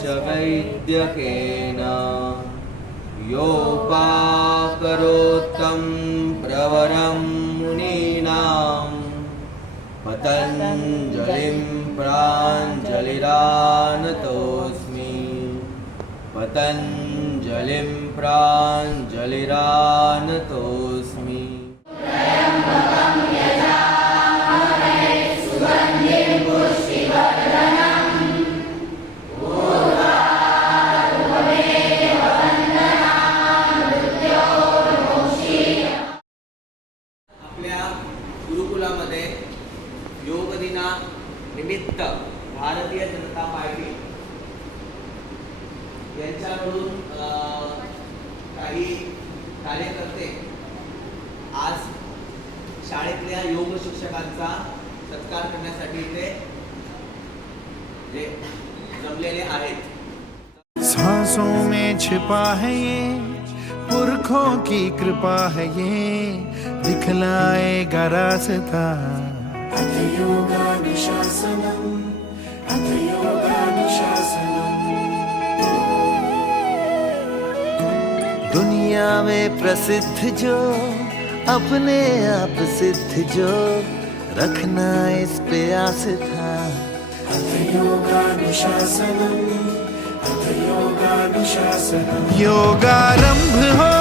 च वैद्यकेन योपाकरोत्तं प्रवरं मुनीनां पतञ्जलिं प्राञ्जलिरानतोऽस्मि पतञ्जलिं प्राञ्जलिरानतोऽस्मि। आपल्या गुरुकुलामध्ये योग दिना निमित्त भारतीय जनता पार्टी यांच्याकडून काही कार्यकर्ते आज शाळेतल्या योग शिक्षकांचा सत्कार करण्यासाठी इथे जमलेले आहेत। सांसों में छिपा है ये, पुरखों की कृपा है ये, दिखलाएगा रास्ता। अथ योगानुशासनम्, अथ योगानुशासनम्। दुनिया में प्रसिद्ध जो, अपने आप सिद्ध जो, रखना इस पे आस था। अथ योगानुशासनम्, अथ योगानुशासनम्। योगारंभ हो